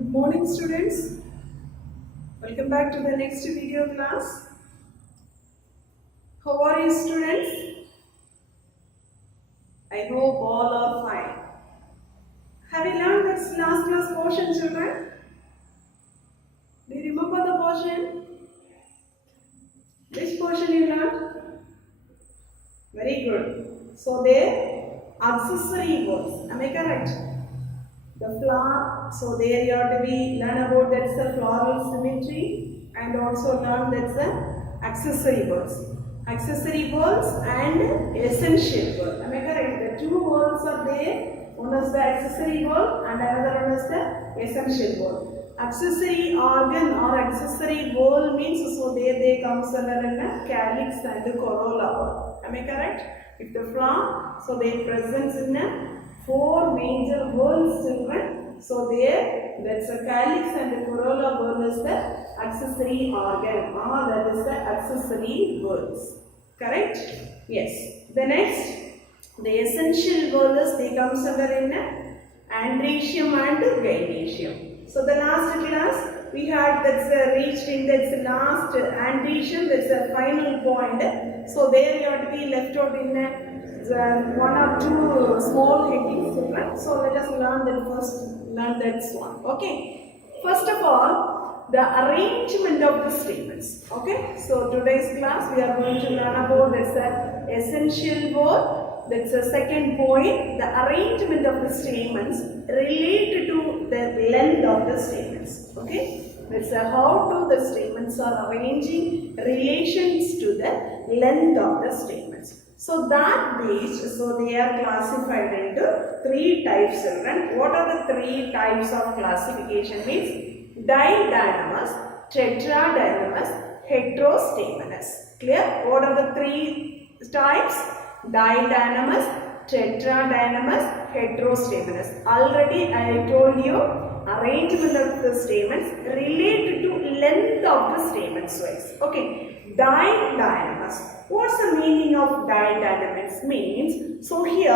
Good morning, students. Welcome back to the next video class. How are you, students? I hope all are fine. Have you learned this last class portion, children? Do you remember the portion? Which portion you learned? Very good. So there, accessory words. Am I correct? The flower, so there you have to learn about that's the floral symmetry and also learn that's the accessory words. Accessory words and essential word. Am I correct? The two words are there. One is the accessory word and another one is the essential word. Accessory organ or accessory word means so there they comes under a calyx and the corolla word. Am I correct? If the flower, so they presents in a four major whorls, children. So there, that's a calyx and the corolla whorl is the accessory organ or that is the accessory whorls. Correct? Yes. The next, the essential whorl is they comes under in andrecium and gynoecium. So the last class we had reached in that's the last andrecium, that's the final point. So there you have to be left out in one or two small headings, right? So let us learn that one. Okay. First of all, the arrangement of the statements. Okay. So today's class we are going to learn about that's the essential word. That's the second point. The arrangement of the statements related to the length of the statements. Okay. That's how the statements are arranging relations to the length of the statements. So that based, so they are classified into three types, children. What are the three types of classification means? Didynamous, tetradynamous, heterostaminous. Clear? What are the three types? Didynamous, tetradynamous, heterostaminous. Already I told you arrangement of the statements related to length of the statements wise. Okay. Didynamous. What's the meaning of didynamics means? So here,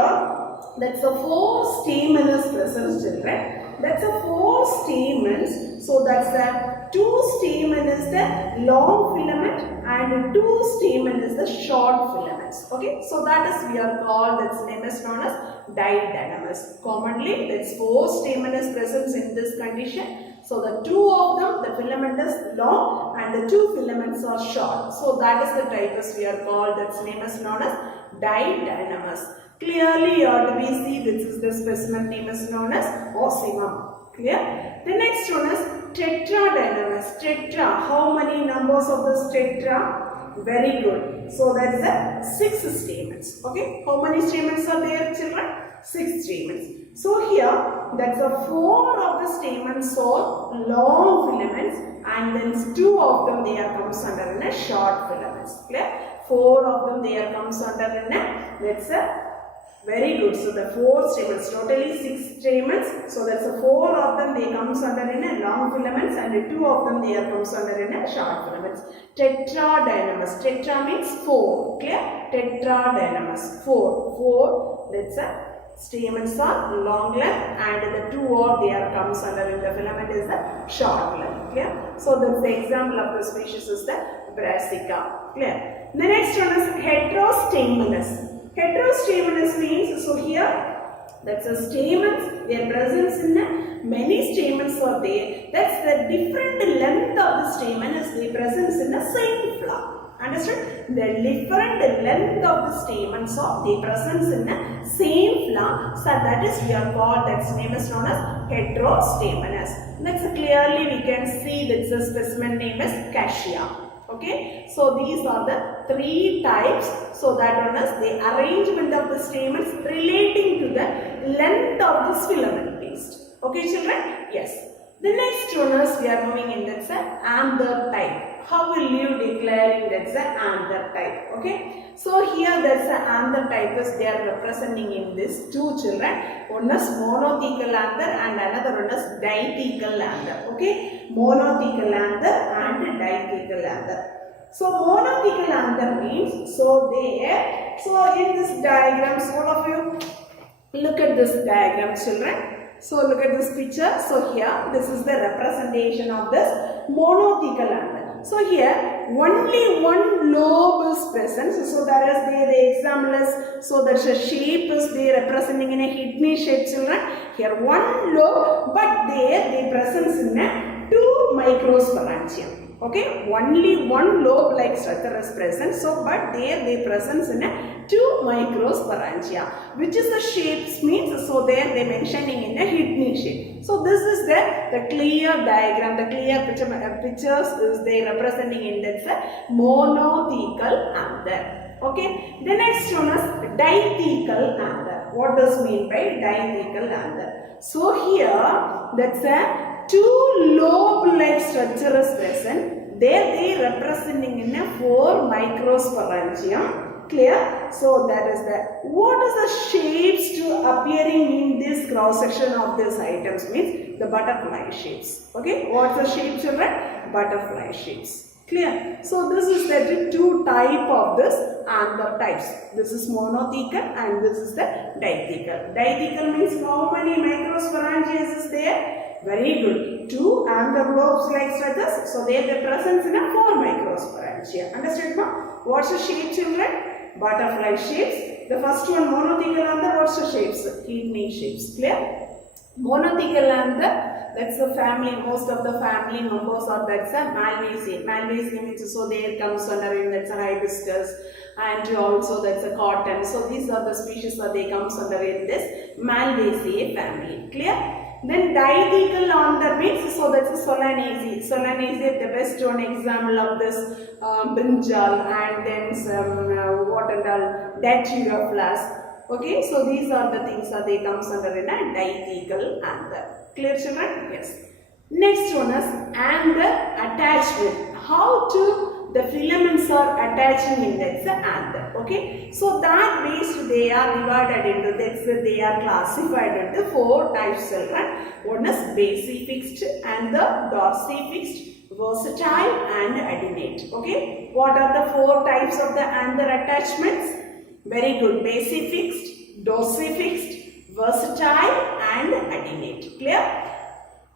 that's a four stamens present, children. That's a four stamens. So that's a two stamen is the long filament and two stamen is the short filaments. Okay, so that is we are called, that's name is known as didynamous. Commonly, that's four stamen is present in this condition. So the two of them, the filament is long and the two filaments are short. So that is the type as we are called, that's name is known as didynamous. Clearly you have to be see this is the specimen name is known as ocimum. Clear? The next one is tetradynamous. Tetra, how many numbers of this tetra? Very good. So that is the 6 stamens. Okay, how many stamens are there, children? 6 stamens. So here, that's a 4 of the stamens are long filaments and then 2 of them they are comes under in a short filaments. Clear? 4 of them they are comes under in a, that's a very good. So the 4 stamens, totally 6 stamens. So that's a 4 of them they comes under in a long filaments and 2 of them they are comes under in a short filaments. Tetradynamous. Tetra means 4. Clear? Tetradynamous. 4. That's a stamens are long length and the 2 or they are comes under in the filament is the short length. Clear? So that's the example of the species is the brassica. Clear? The next one is heterostaminous. Heterostaminous means, so here that's a stamens, their presence in many stamens are there. That's the different length of the stamen is the presence in the same flower. Understood? The different length of the stamens are the presence in the same flower. So that is we are called, that's name is known as heterostaminous. That's clearly we can see that's the specimen name is cassia. Okay, so these are the three types. So that one is the arrangement of the stamens relating to the length of this filament based. Okay, children? Yes. The next one is we are moving in that's a anther type. How will you declaring that's a anther type? Okay. So here that's a anther type is they are representing in this two children. One is monothecal anther and another one is dithecal anther. Okay. Monothecal anther and dithecal anther. So monothecal anther means so in this diagrams, all of you look at this diagram, children. So look at this picture. So here, this is the representation of this monothecal anther. So here, only one lobe is present. So that is there, the example is, so that the shape is there representing in a kidney shape, children. Here one lobe, but there they presence in a 2 microsporangium. Okay, only one lobe like structure is present. So, but there they presence in a 2 microsporangia, which is the shapes means. So there they mentioning in a kidney shape. So this is the clear diagram, the clear pictures is they representing in that monothecal anther. Okay, the next one is dithecal anther. What does mean by dithecal anther? So here that's a 2 lobe-like structure is present. There they representing in a 4 microsporangium. Clear? So that is the, what is the shapes to appearing in this cross section of these items means the butterfly shapes. Okay, what's the shape, children? Butterfly shapes. Clear? So this is the 2 type of this anther types. This is monothecal and this is the dithecal. Dithecal means how many microsporangia is there? Very good. 2 anther lobes like structures. So they are present in a 4 microsporangia. Understood now? What's the shape, children? Butterfly shapes. The first one monothecal anther. What's the shapes? Kidney shapes. Clear? Monothecal anther. That's the family. Most of the family members are that's a Malvaceae. Malvaceae means so there comes under in that's a hibiscus and also that's a cotton. So these are the species that they comes under in this Malvaceae family. Clear? Then dithecal anther means, so that's a Solanaceae. Solanaceae, the best one example of this brinjal and then some what and all Datura. Okay, so these are the things that they comes under in a dithecal anther. Clear, children? Yes. Next one is anther attachment. How to the filaments are attaching in that anther. Okay, so that based they are divided into that, they are classified into 4 types, children. One is basifixed and the dorsifixed, versatile and adinate. Okay, what are the 4 types of the anther attachments? Very good. Basifixed, dorsifixed, versatile and adinate. Clear?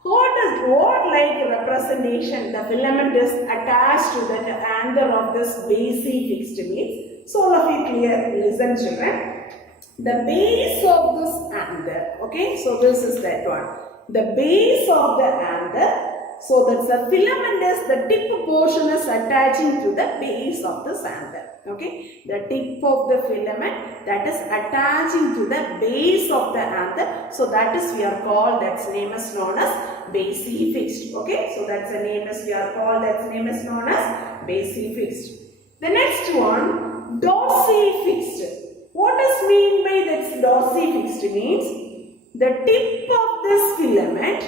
What like representation the filament is attached to the anther of this basifixed means? So all of you clear, listen, children. The base of this anther. Okay, so this is that one. The base of the anther. So that's the filament is the tip portion is attaching to the base of the anther. Okay, the tip of the filament that is attaching to the base of the anther. So that is we are called, that's name is known as basifixed. Okay, so that's the name is we are called, that's name is known as basifixed. The next one, dorsifixed. What does mean by that dorsifixed means the tip of this filament,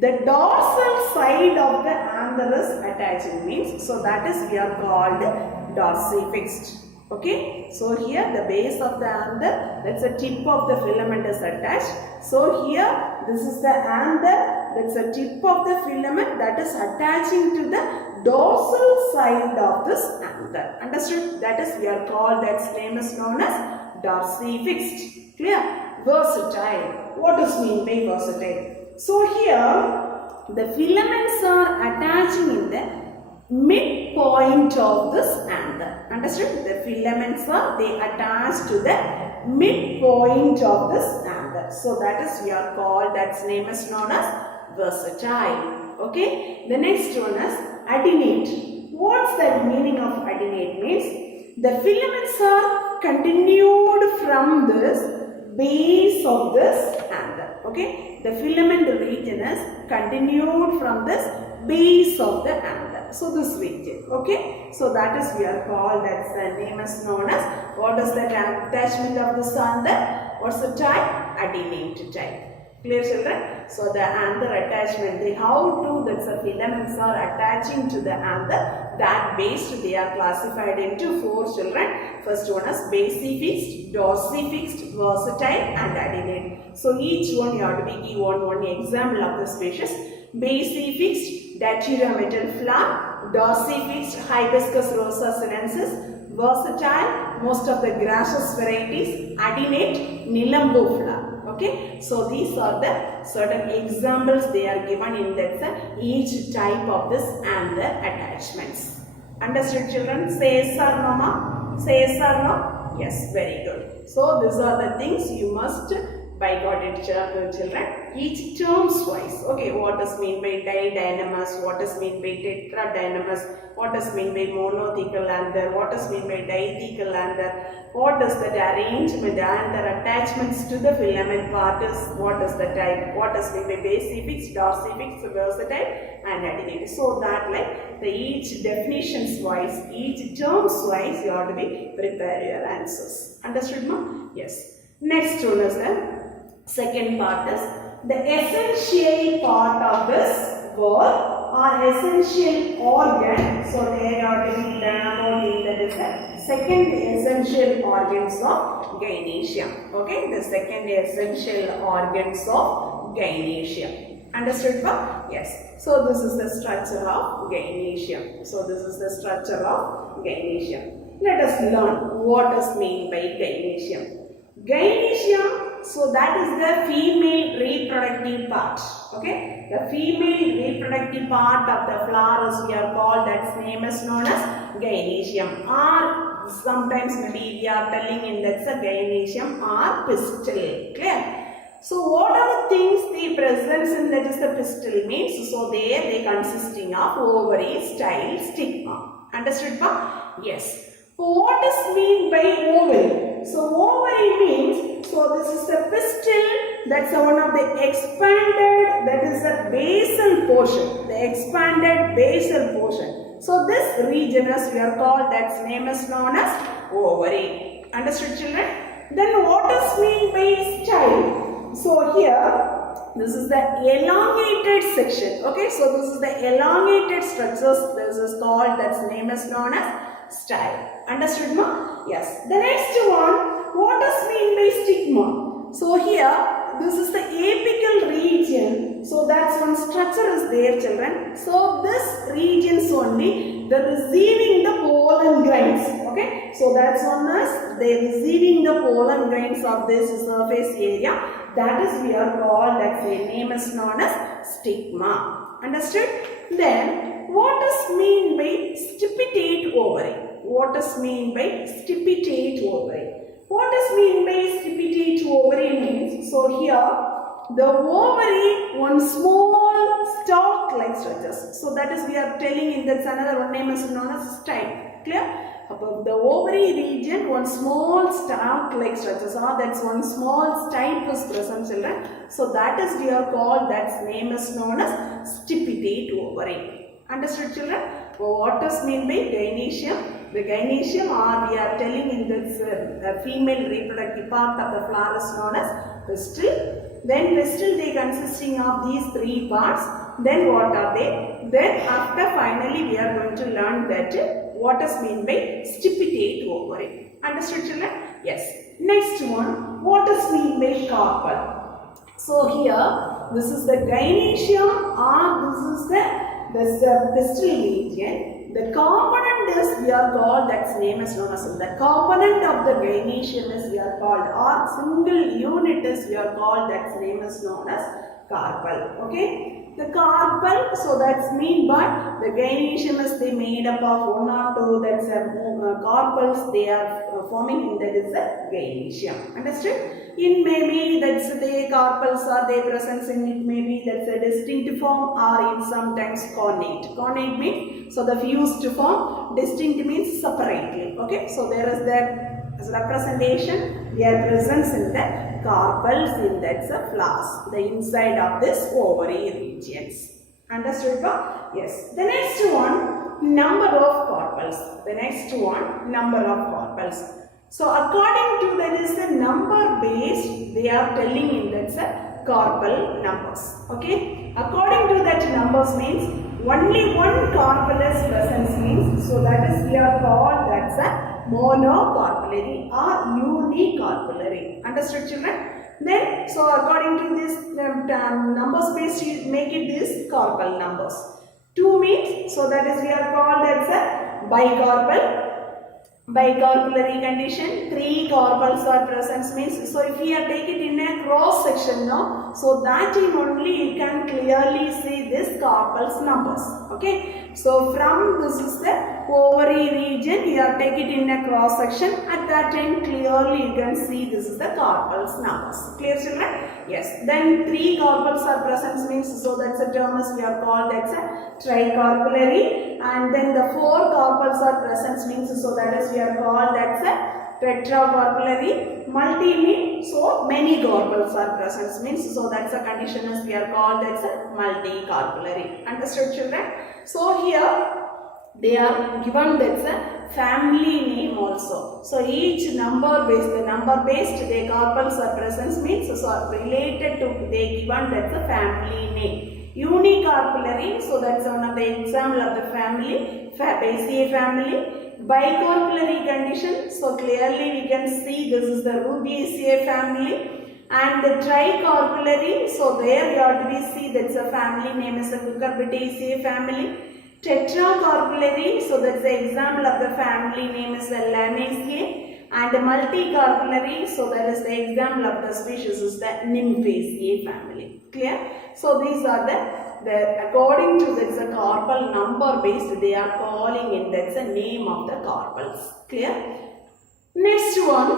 the dorsal side of the anther is attaching means, so that is we are called dorsifixed. Okay, so here the base of the anther, that's the tip of the filament is attached. So here this is the anther, that's the tip of the filament that is attaching to the dorsal side of this anther. Understood? That is we are called, that's name is known as dorsifixed. Clear? Versatile. What does mean by versatile? So here the filaments are attaching in the midpoint of this anther. Understood? The filaments are they attach to the midpoint of this anther. So that is we are called, that's name is known as versatile. Okay. The next one is adinate. What's that meaning of adinate means? The filaments are continued from this base of this anther. Okay. The filament region is continued from this base of the anther. So this region. Okay. So that is we are called, that's the name is known as, what is the attachment of this anther? What's the type? Adinate type. Clear, children? So the anther attachment, they how to, that's the filaments are attaching to the anther, that based they are classified into 4, children. First one is basifixed, dorsifixed, versatile and adinate. So each one you have to be given one example of the species. Basifixed, Datura metal flower, dorsifixed, Hibiscus rosa sinensis, versatile, most of the grasses varieties, adinate, Nilambo flower. Okay, so these are the certain examples they are given in that each type of this and the attachments. Understood, children? Say yes or no, ma? Say yes or no? Yes, very good. So these are the things you must by got it, children. Each terms wise. Okay, what is mean by didynamous? What is mean by tetradynamous? What is mean by monothecal anther? What is mean by dithecal anther? What is the arrangement and the attachments to the filament part is? What is the type? What is mean by basifix, dorsifix, versatile and adenine? So that like the each definitions wise, each terms wise, you have to be prepare your answers. Understood, ma? Yes. Next one is the second part is the essential part of this word or essential organ. So there are to be done about that is the second essential organs of gynoecium. Okay, the second essential organs of gynoecium. Understood, pa? Yes. So this is the structure of gynoecium. So this is the structure of gynoecium. Let us learn what is meant by gynoecium. Gynoecium, so that is the female reproductive part. Okay, the female reproductive part of the flowers we are called, that's name is known as gynoecium, or sometimes maybe we are telling in that's a gynoecium or pistil. Clear? So what are the things the presence in that is the pistil means? So there they consisting of ovary, style, stigma. Understood, pa? Yes. What is mean by ovary? So ovary means, so this is the pistil, that's one of the expanded, that is the basal portion, the expanded basal portion. So this region is we are called, that's name is known as ovary. Understood, children? Then what is mean by style? So here, this is the elongated section. Okay, so this is the elongated structures, this is called, that's name is known as style. Understood, ma? Yes. The next one, what is mean by stigma? So here, this is the apical region. So that's one structure is there, children. So this regions only, the receiving the pollen grains. Okay. So that's one is they receiving the pollen grains of this surface area. That is we are called, that's the name is known as stigma. Understood? Then what is mean by stipitate ovary? What is mean by stipitate ovary? What is mean by stipitate ovary means? So here the ovary, one small stalk like structures. So that is we are telling in that's another one name is known as style. Clear? Above the ovary region, one small stalk like structures, or that's one small stipe is present, children. So that is we are called, that's name is known as stipitate ovary. Understood, children? What is mean by gynoecium? The gynoecium, or we are telling in this female reproductive part of the flower is known as pistil. Then pistil they consisting of these three parts. Then what are they? Then after finally we are going to learn that what is mean by stipitate ovary. Understood, children? Yes. Next one, what is mean by carpel? So here this is the gynoecium, or this is the pistil region. The component is we are called, that's name is known as the component of the gynoecium is we are called, or single unit is we are called, that's name is known as carpel. Okay. The carpel, so that's mean by the gynoecium is they made up of one or two, that's carpels they are forming in that is a gynoecium. Understood? In maybe that's the carpels are they present in it, maybe that's a distinct form, or in sometimes connate. Connate means, so the fused form, distinct means separately. Okay, so there is that as representation, their presence in the carpels in that's a flowers, the inside of this ovary regions. Understood? Yes. The next one, number of carpels. The next one, number of carpels. So according to that is the number based, they are telling in that's a carpel numbers. Okay. According to that numbers means only one carpel is present means, so that is we are called that's a monocarpellary or unicarpellary. Understood, children? Then, so according to this number space, you make it this carpel numbers. 2 means, so that is we are called as a bicarpel. Bicarpellary condition, 3 carpels are present means, so if we are take it in a cross section now, so that time only you can clearly see this carpels numbers. Okay, so from this is the ovary region, you are take it in a cross section, at that time clearly you can see this is the carpels numbers. Clear children? Yes. Then 3 carpels are present means, so that's a term as we are called that's a tricarpellary, and then the 4 carpels are present means, so that is we are called that's a tetracarpellary. Multi means so many carpels are present means, so that's a condition as we are called that's a multicarpellary. Understood children? So here they are given that's a family name also. So each number based, the number based the carpels are present means, so are related to they given that's a family name. Unicarpellary, so that's one of the example of the family, Fabaceae family. Bicarpellary condition, so clearly we can see this is the Rubiaceae family. And the tricarpellary, so there you have to be see that's a family name is the Cucurbitaceae family. Tetracarpellary, so that's the example of the family name is the Lamiaceae. And multicarpellary, so that is the example of the species is the Nymphaceae family. Clear? So these are the according to this carpel number based they are calling in that's the name of the carpels. Clear? Next one,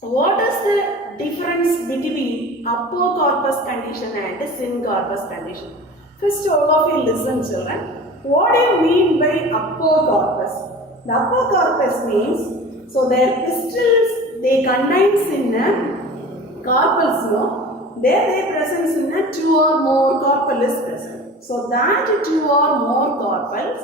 what is the difference between apocarpus condition and syncarpus condition? First all of you listen children. What do you mean by apocarpus? The apocarpus means, so their pistils they contains in a carpels, no? There they presence in a 2 or more carpel is present. So that 2 or more carpels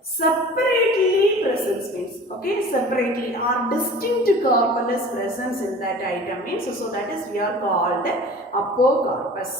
separately presence means, okay, separately or distinct carpel is presence in that item means, so that is we are called apocarpus.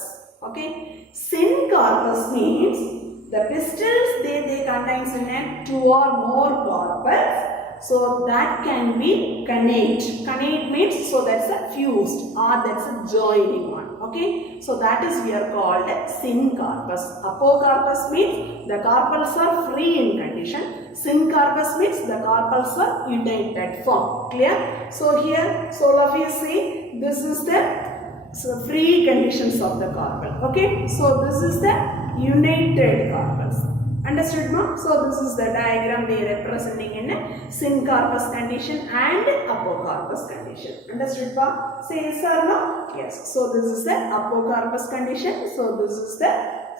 Okay, syncarpus means the pistils they contains in a 2 or more carpels. So that can be connate. Connate means so that's a fused or that's a joining one. Okay, so that is we are called syncarpus. Apocarpus means the carpels are free in condition. Syncarpus means the carpels are united form. Clear? So here, so all of you see this is the free conditions of the carpel. Okay, so this is the united carpels. Understood, ma? So this is the diagram they are representing in a syncarpus condition and apocarpus condition. Understood, ma? Say yes or no? Yes. So this is the apocarpus condition. So this is the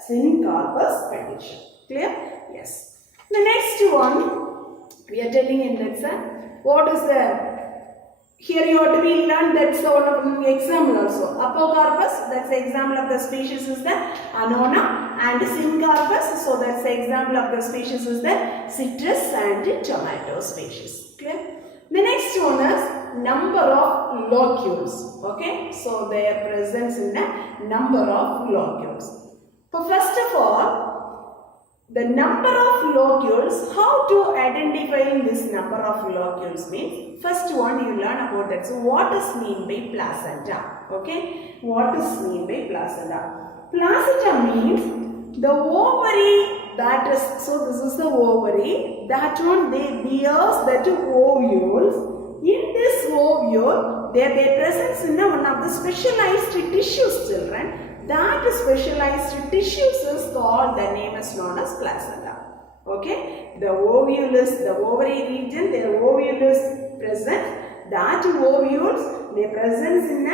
syncarpus condition. Clear? Yes. The next one we are telling in that what is the here you have to be learned that sort of example also. Apocarpus, that's the example of the species is the Annona, and syncarpus, so that's the example of the species is the citrus and tomato species. Clear? The next one is number of locules. Okay, so their presence in the number of locules. So first of all, the number of locules, how to identify this number of locules means, first one you learn about that. So what is mean by placenta? Okay, what is mean by placenta? Placenta means the ovary that is, so this is the ovary, that one they bears that ovules. In this ovule, they present in one of the specialized tissues children. That specialized tissues is called, the name is known as placenta. Okay, the ovule is the ovary region, the ovule is present. That ovules they present in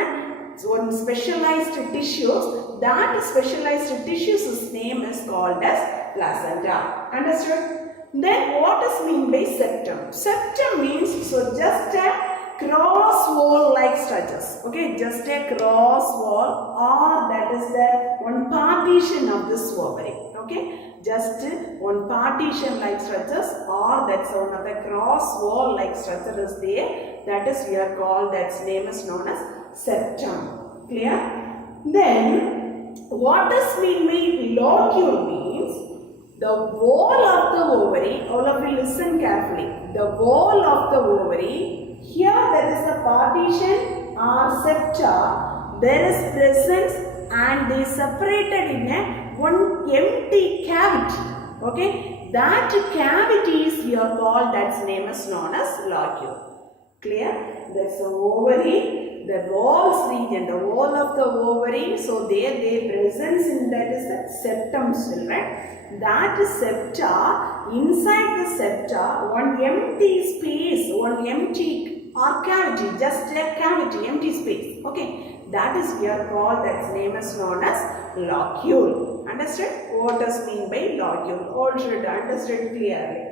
one specialized tissues. That specialized tissues name is called as placenta. Understood? Then what is mean by septum? Septum means so just a cross wall like structures. Okay, just a cross wall, or that is the one partition of this ovary. Okay, just one partition like structures, or that's one of the cross wall like structure is there. That is we are called, that's name is known as septum. Clear? Then what does mean by locule means the wall of the ovary. All of you listen carefully. The wall of the ovary. Here there is a partition or septa, there is presence and they separated in a one empty cavity. Okay, that cavities we are called, that's name is known as locule. Clear? That's the ovary, the walls region, the wall of the ovary. So there they presence in that is the septum, children. That septa, inside the septa, one empty space, one empty or cavity, just a cavity, empty space. Okay, that is we are called, that name is known as locule. Understand? What does mean by locule? All should understand clearly.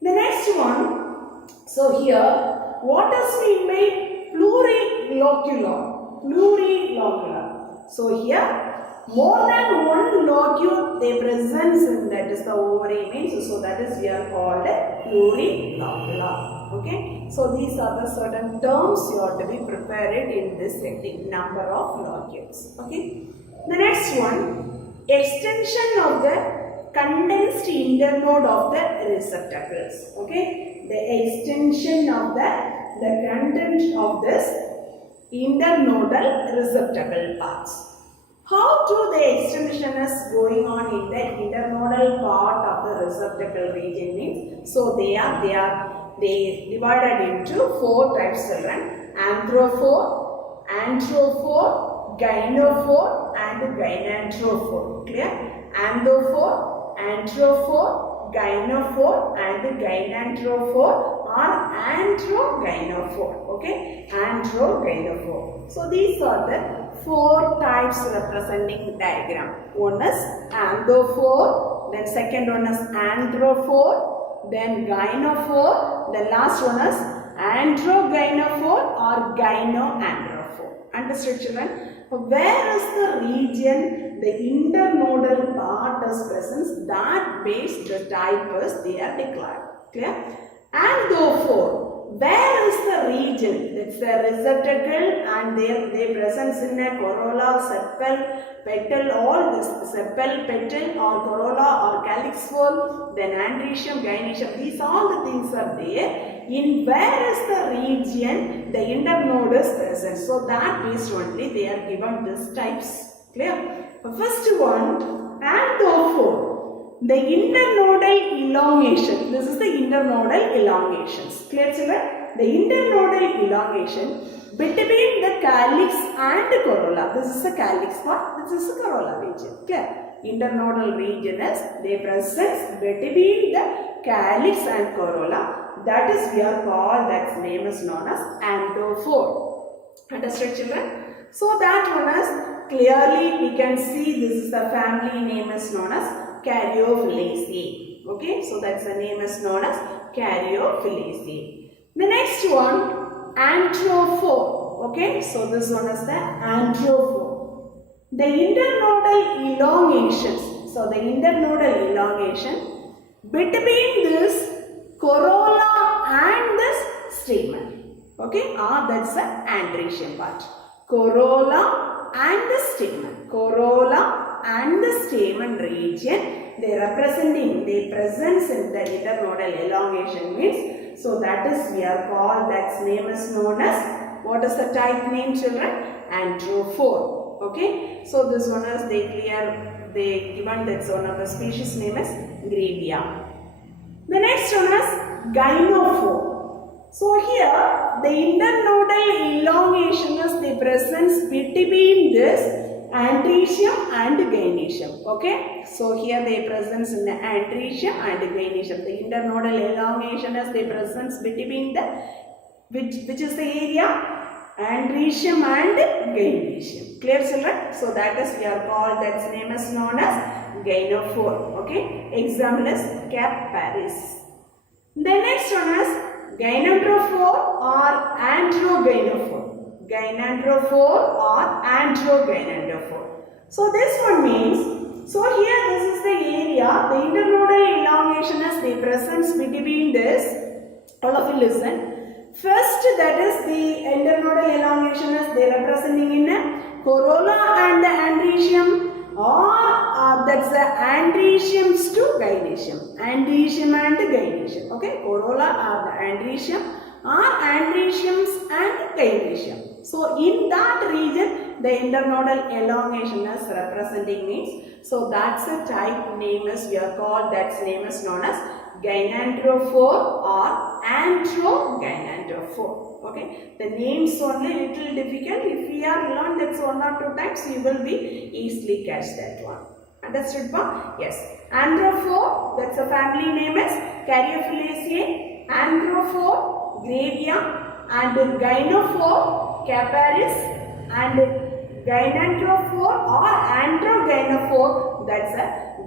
The next one, so here, what does mean by plurilocular? Plurilocular. So here, more than one locule they presence in that is the ovary means. So that is we are called plurilocular. Okay. So these are the certain terms you have to be prepared in this setting. Number of locules. Okay. The next one, extension of the condensed internode of the receptacles. Okay. The extension of the content of this internodal receptacle parts. How to the extension is going on in the internodal part of the receptacle region means, so they divided into four types, children: anthrophore, antrophore, gynophore and gynantrophore. Clear? Anthophore, antrophore, gynophore and gynantrophore or androgynophore. Okay, androgynophore. So these are the four types representing the diagram. One is anthophore, then second one is anthrophore, then gynophore, the last one is androgynophore or gynoandrophore. Understood, children? Where is the region the internodal part is present, that base the type is they are declared. Clear? Anthophore, where is the region? That's the receptacle and they presence in a corolla, sepal, petal, all this sepal, petal or corolla or calyx wall, then andrecium, gynoecium. These all the things are there. In where is the region the internode is present? So that based only they are given these types. Clear? The first one, anthophore. The internodal elongation. This is the internodal elongations. Clear, children? The internodal elongation between the calyx and the corolla. This is the calyx part. This is the corolla region. Clear? Internodal region is they presence between the calyx and corolla. That is we are called. That name is known as anthophore. Understood, children? So that one is clearly we can see this is the family name is known as Caryophyllaceae. Okay, so that's the name is known as Caryophyllaceae. The next one, anthrophore. Okay, so this one is the anthrophore. The internodal elongations. So the internodal elongation between this corolla and this stamen. Okay, that's the andrecium part. Corolla and the stamen. Corolla and the stamen region, they representing, they presence in the internodal elongation means, so that is we are called, that name is known as, what is the type name, children? Anthophore. Okay, so this one is they given that one of the species name is Gravia. The next one is gynophore. So here the internodal elongation is the presence between this andrecium and gynoecium. Okay, so here they presence in the andrecium and gynoecium. The internodal elongation is the presence between the which is the area? Andrecium and gynoecium. Clear, children? So that is we are called, that name is known as gynophore. Okay, example is Cap Paris. The next one is gynantrophore or androgynophore. Gynantrophore or androgynantrophore. So this one means, so here this is the area, the internodal elongation is the presence between this, all of you listen. First, that is the internodal elongation is they representing in a corolla and the andrecium, or that's the andreciums to gynoecium. Andrecium and gynoecium. Okay, corolla are the andrecium or andreciums and gynoecium. So in that region, the internodal elongation is representing means. So that's a type name is we are called, that's name is known as gynandrophore or androgynandrophore. Okay, the names only little difficult. If we are learned that 1 or 2 times, you will be easily catch that one. Understood, pa? Yes. Androphore, that's a family name is Caryophyllaceae, Androphore, Gravia, and Gynophore, Caparis, and Gynandrophore or Androgynophore, that's a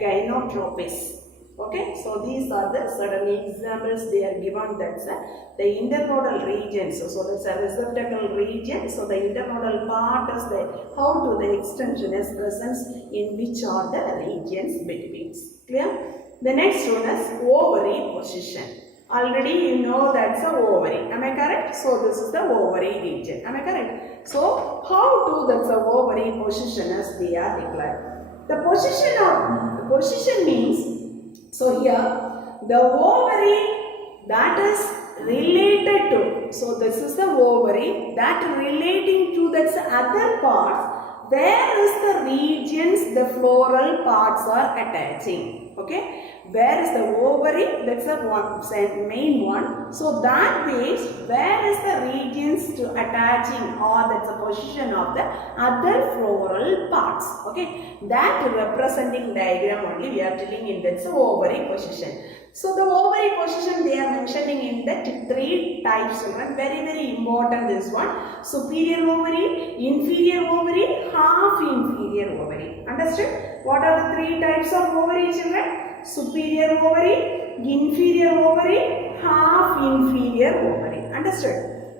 Gynotropis. Okay, so these are the certain examples they are given. That's the internodal regions. So that's a receptacle region. So the internodal part is the how to the extension is present in which are the regions between. Clear? The next one is ovary position. Already you know that's a ovary. Am I correct? So this is the ovary region. Am I correct? So how to that's a ovary position as they are declared. The position means. So here the ovary that is related to, so this is the ovary that relating to that's other parts, where is the regions the floral parts are attaching. Okay, where is the ovary, that's the one main one. So that means where is the regions to attaching or that's the position of the other floral parts. Okay, that representing diagram only we are telling in that's the ovary position. So the ovary position they are mentioning in that 3 types. Very important this one. Superior ovary, inferior ovary, half inferior ovary. Understood? What are the 3 types of ovary, children? Superior ovary, inferior ovary, half inferior ovary. Understood?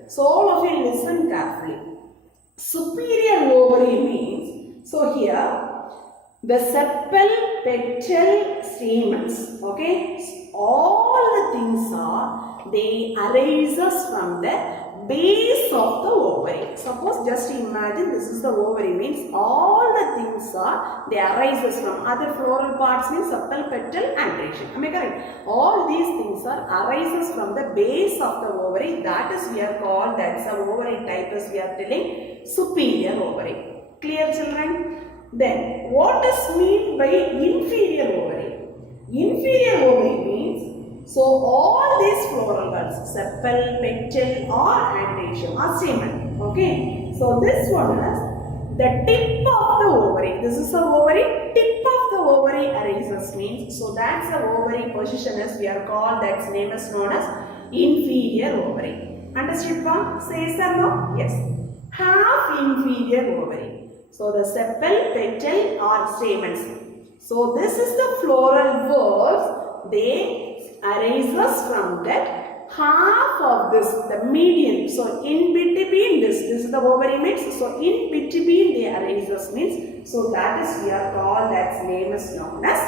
So all of you listen carefully. Superior ovary means, so here the sepal, petal, stamens. Okay, all the things are they arises from the base of the ovary. Suppose just imagine this is the ovary means all the things are they arises from other floral parts means sepal, petal, androecium. Am I correct? All these things are arises from the base of the ovary. That is we are called that's the ovary type is we are telling superior ovary. Clear, children? Then what is mean by inferior ovary? Inferior ovary means so all these floral buds, sepal, petal or androecium or stamen. Okay. So this one is the tip of the ovary. This is the ovary. Tip of the ovary arises means. So that's the ovary position as we are called. That's name is known as inferior ovary. Understood, pa? Say yes or no? Yes. Half inferior ovary. So the sepal, petal or stamens. So this is the floral buds. They arises from that half of this, the median. So in between this is the ovary mix. So in between the arises means. So that is we are called that's name is known as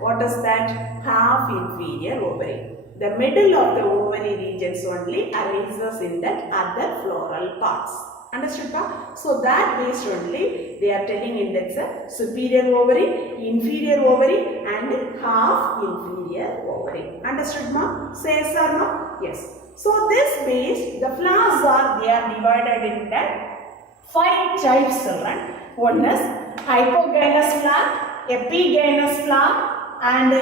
what is that? Half inferior ovary. The middle of the ovary regions only arises in that other floral parts. Understood, pa? So that based only they are telling in that's a superior ovary, inferior ovary and half inferior ovary. Understood, ma? Say yes or no? Yes. So this base the flowers are they are divided in that 5 types, children. One is hypogynous flower, epigynous flower and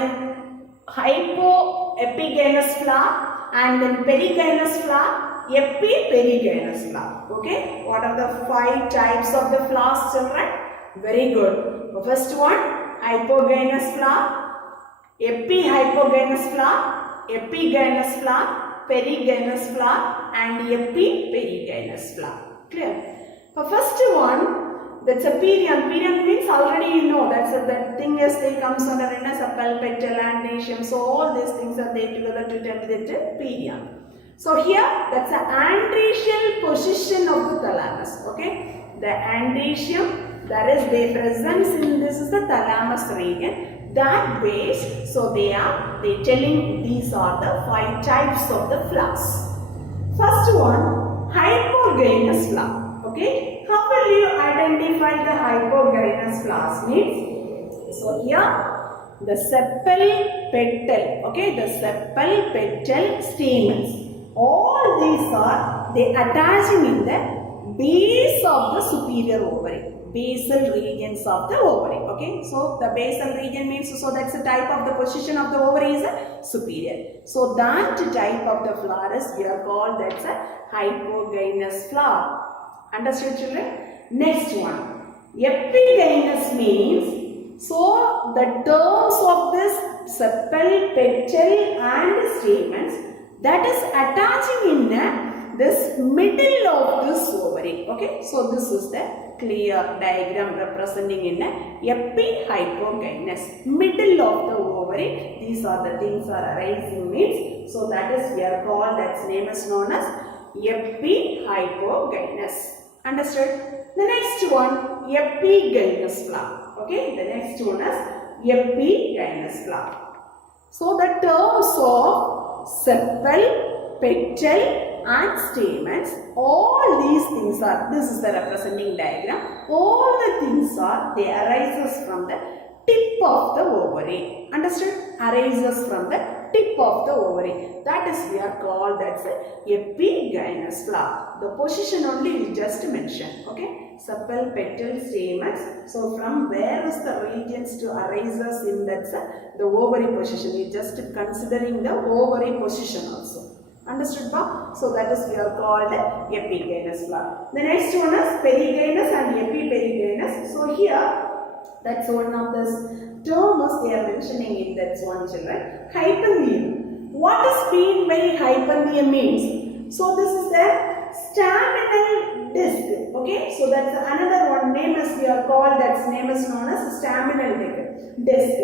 hypoepigynous flower and then perigynous flower. Epi-perigynous flower. Okay, what are the 5 types of the flowers, children? Very good. The first one, hypogynous flower, epi-hypogynous flower, epigynous flower, perigynous flower, and epi-perigynous flower. Clear? The first one, that's a perianth. Perianth means already you know that's that thing is they comes under in a sepal, petal, androecium. So all these things are they together to tell the perianth. So here that's the androecial position of the thalamus. Okay, the androecium that is their presence in this is the thalamus region. That base, so they telling these are the 5 types of the flowers. First one, hypogynous flower. Okay, how will you identify the hypogynous flowers means? So here the sepal petal. Okay, the sepal petal stamens. All these are they attaching in the base of the superior ovary. basal regions of the ovary. Okay, so the basal region means, so that's the type of the position of the ovary is superior. So that type of the flower is we are called that's a hypogynous flower. Understood, children? Next one, epigynous means, so the terms of this sepal, petal and stamens that is attaching in this middle of this ovary. Okay, so this is the clear diagram representing in epihypogynous, middle of the ovary. These are the things are arising means, so that is we are called, that's name is known as epihypogynous. Understood? The next one, epigynous flower. Okay, the next one is epigynous flower. So the terms of sepal, petal and stamens, all these things are, this is the representing diagram, all the things are, they arises from the tip of the ovary. Understood? Arises from the tip of the ovary. That is we are called, that's a epigynous flower. The position only we just mentioned. Okay, sepal, petal, stamens. So from where is the regions to arises in that's the ovary position? We just considering the ovary position also. Understood, pa? So that is we are called epigynous flower. The next one is perigynous and epiperigynous. So here, that's one of this terms they are mentioning in that one, children. Hypanthium. What is mean by hypanthium means? So this is the staminal disc. Okay, so that's another one name is we are called, that's name is known as staminal disc.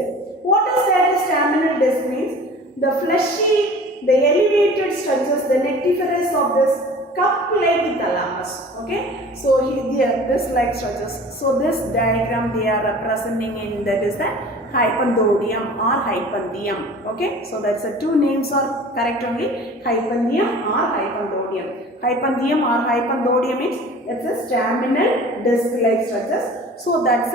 What is that staminal disc means? The fleshy, the elevated structures, the nectiferous of this cup-like thalamus. Okay, so here this like structures. So this diagram they are representing in that is the hypanthodium or hypanthium. Okay, so that's the two names are correct only, hypanthium or hypanthodium. Hypanthium or hypanthodium means that's a staminal disc-like structures. So that's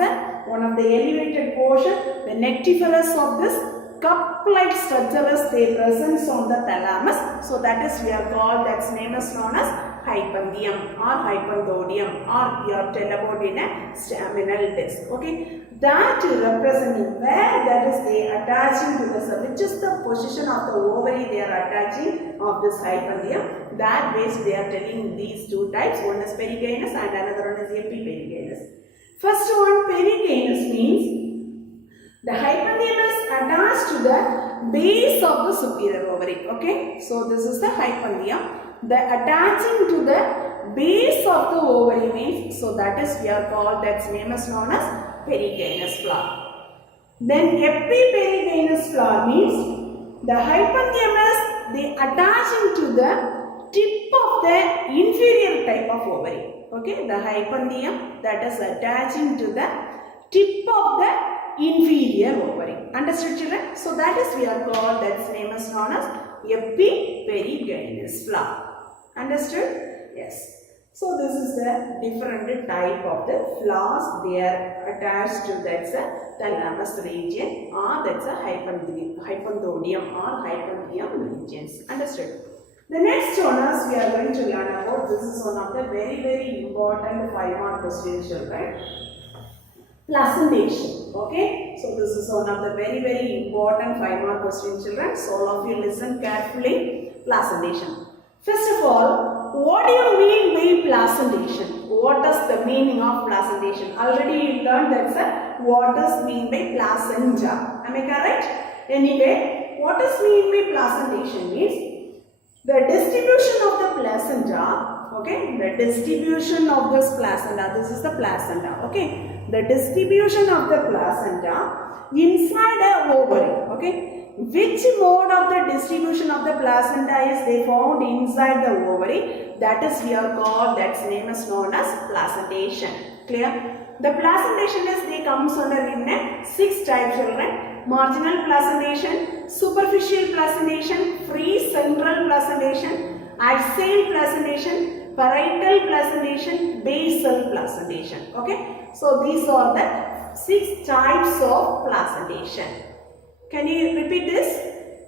one of the elevated portion, the nectiferous of this cup-like structure is they presence on the thalamus. So that is we are called, that's name is known as hypanthium or hypanthodium, or we are tell about in a staminal disc. Okay, that representing where that is they attaching to this, which is the position of the ovary they are attaching of this hypanthium. That ways they are telling these two types. One is perigynous and another one is epiperigynous. First one, perigynous means the hypanthium is attached to the base of the superior ovary. Okay, so this is the hypanthium. The attaching to the base of the ovary means, so that is we are called, that's name is known as perigynous flower. Then epiperigynous flower means the hypanthium is the attaching to the tip of the inferior type of ovary. Okay, the hypanthium that is attaching to the tip of the inferior ovary. Understood, children? So that is we are called, that's name is known as epiperigynous flower. Understood? Yes. So this is the different type of the flowers they are attached to, that's a thalamus region or that's a hypanthodium or hypanthium regions. Understood? The next one is we are going to learn about, this is one of the very important 5-mark questions, children. Placentation. Okay, so this is one of the very important 5-mark questions, children. So all of you listen carefully. Placentation. First of all, what do you mean by placentation? What is the meaning of placentation? Already you learned that what is mean by placenta. Am I correct? Anyway, what is mean by placentation means the distribution of the placenta. Okay, the distribution of this placenta. This is the placenta. Okay. The distribution of the placenta inside a ovary. Okay, which mode of the distribution of the placenta is they found inside the ovary? That is we are called, that's name is known as placentation. Clear? The placentation is they comes under in 6 types, children. Marginal placentation, superficial placentation, free central placentation, axial placentation, parietal placentation, basal placentation. Okay. So these are the 6 types of placentation. Can you repeat this?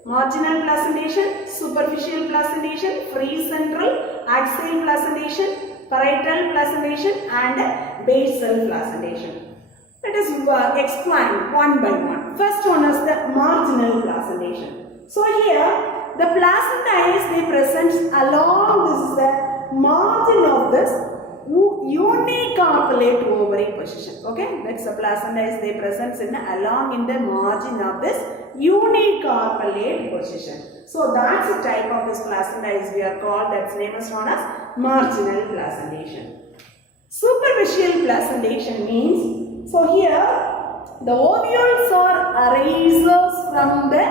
Marginal placentation, superficial placentation, free central, axial placentation, parietal placentation and basal placentation. Let us explain one by one. First one is the marginal placentation. So here the placenta is they present along, this is the margin of this unicarpellate ovary position. Okay, that's the placenta is they present along in the margin of this unicarpellate position. So that's the type of this placenta is we are called, that's name is known as marginal placentation. Superficial placentation means, so here the ovules are erasers from the,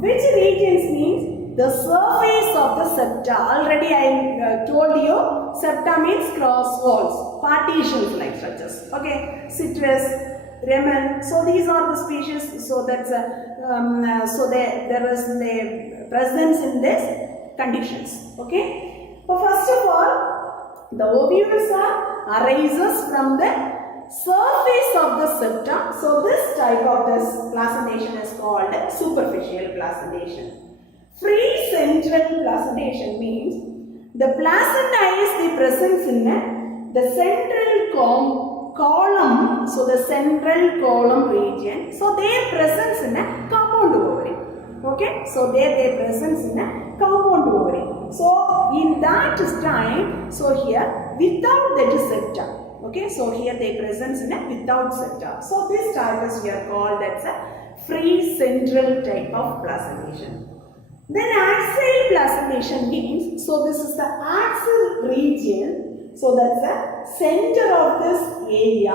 which regions means the surface of the septa. Already I told you, septa means cross walls, partitions like structures. Okay, citrus, remen. So these are the species. So that's so there is the presence in these conditions. Okay. So first of all, the ovules are erasers from the surface of the septa. So this type of this placentation is called superficial placentation. Free central placentation means the placenta is the presence in the central column. So the central column region. So their presence in a compound ovary. Okay. So their presence in a compound ovary. So in that time, so here without that septa. Okay, so here they present in a without septa. So this type is we are called as a free central type of placentation. Then axial placentation means, so this is the axial region. So that's the center of this area.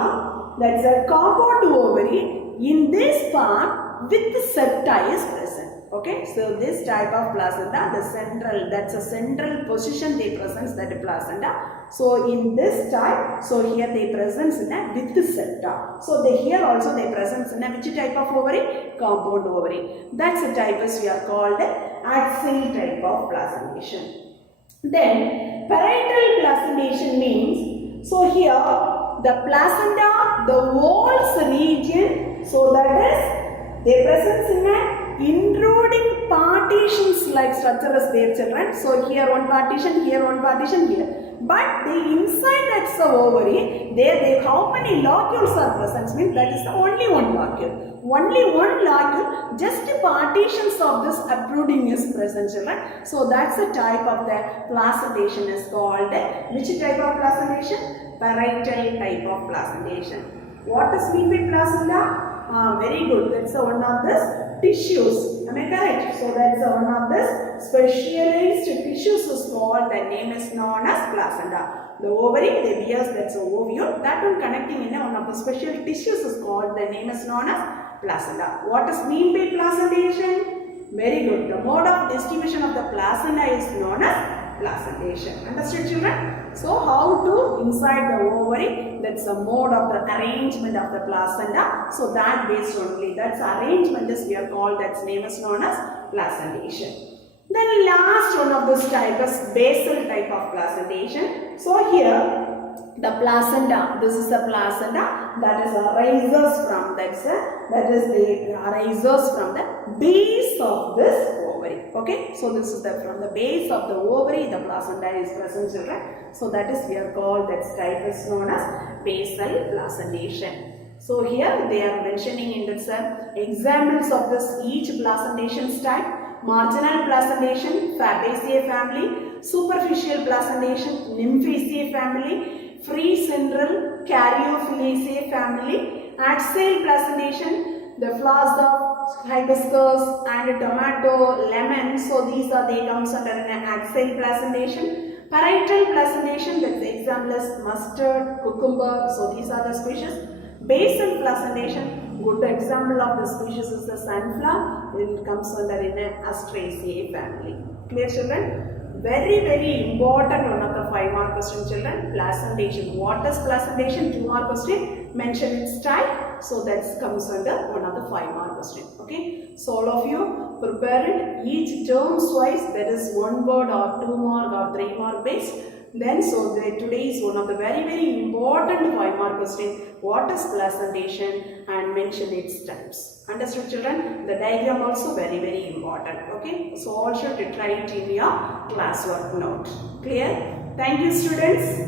That's a compound ovary. In this part, with the septa is present. Okay, so this type of placenta, the central, that's a central position they present that placenta. So in this type, so here they present in a with the septa. So they here also they present in a which type of ovary? Compound ovary. That's the type as we are called axial type of placentation. Then parietal placentation means, so here the placenta, the walls region, so that is they present in a intruding partitions like structure as their children. So here one partition, here one partition, here. But the inside that's the ovary, there how many locules are present means that is the only one locule. Only one locule, just partitions of this uprooting is present, children. So that's the type of the placentation is called. Which type of placentation? Parietal type of placentation. What does mean by placenta? Very good. That's one of the tissues. Am I correct? So that's one of the specialized tissues is called. The name is known as placenta. The ovary, the bears, that's an ovule. That one connecting in one of the special tissues is called. The name is known as placenta. What does mean by placentation? Very good. The mode of distribution of the placenta is known as placentation. Understood, children? So how to inside the ovary, that's the mode of the arrangement of the placenta. So that based only, that's arrangement is we are called, that's name is known as placentation. Then last one of this type is basal type of placentation. So here the placenta, this is the placenta that is arises from, that is the arises from the base of this ovary. Okay, so this is the from the base of the ovary the placenta is present, children. So that is we are called, that type is known as basal placentation. So here they are mentioning in this examples of this each placentation type. Marginal placentation, Fabaceae family, superficial placentation, Nymphaceae family, free central, Caryophyllaceae family, axial placentation, the flowers of hibiscus and tomato, lemon. So these are they comes under an axial placentation. Parietal placentation, that's the example is mustard, cucumber. So these are the species. Basal placentation, good example of the species is the sunflower. It comes under in an Astraceae family. Clear, children? Very, very important one of the 5 mark question, children. Placentation. What is placentation? 2 mark question. Mention its type. So that comes under one of the 5 mark question. Okay. So all of you prepare it. Each terms wise, that is 1 word or 2 mark or 3 mark based. Then so today is one of the very, very important 5 mark question. What is placentation and mention its types. Understood, children? The diagram also very, very important. Okay. So all should try it in your classwork note. Clear? Thank you, students.